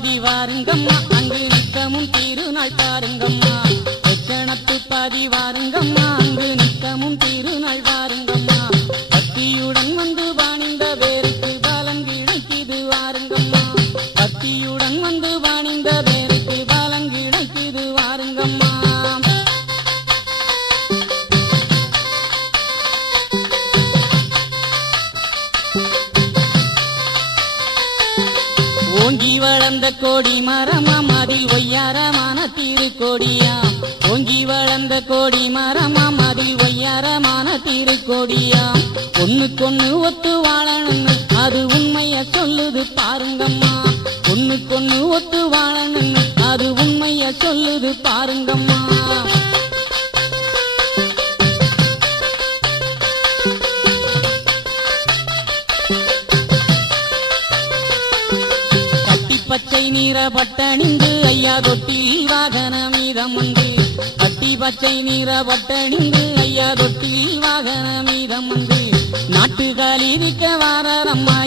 பாதி வாருங்கம்மா அங்கு நித்தமும் திருநாள் பாருங்கம்மா லட்சணத்து பாதி வாருங்கம்மா அங்கு நித்தமும் திருநாள் வாருங்கம்மா பக்தியுடன் வந்து வாணிந்த பேருக்கு பலன் கிடைக்குது வாருங்கம்மா பக்தியுடன் வந்து வாணிந்த பேருக்கு பலன் கிடைக்குது வாருங்கம்மா ஓங்கி வளர்ந்த கோடி மரமாம் அதில் ஒய்யாரமான திருக்கோடியாம் ஓங்கி வளர்ந்த கோடி மரமாம் அதில் ஒய்யாரமான திருக்கோடியாம் ஒண்ணுக்கொண்ணு ஒத்து வாழணும்னு அது உண்மைய சொல்லுது பாருங்கம்மா ஒண்ணுக்கொண்ணு ஒத்து வாழணும்னு அது உண்மைய சொல்லுது பாருங்கம்மா பச்சை நீர பட்டணிந்து ஐயா தொட்டில் வாகன மீதம் வந்து கட்டி பச்சை நீர பட்டணிந்து ஐயா தொட்டில் வாகன மீதம் வந்து நாட்டுக்கால் இருக்க வாரம்மா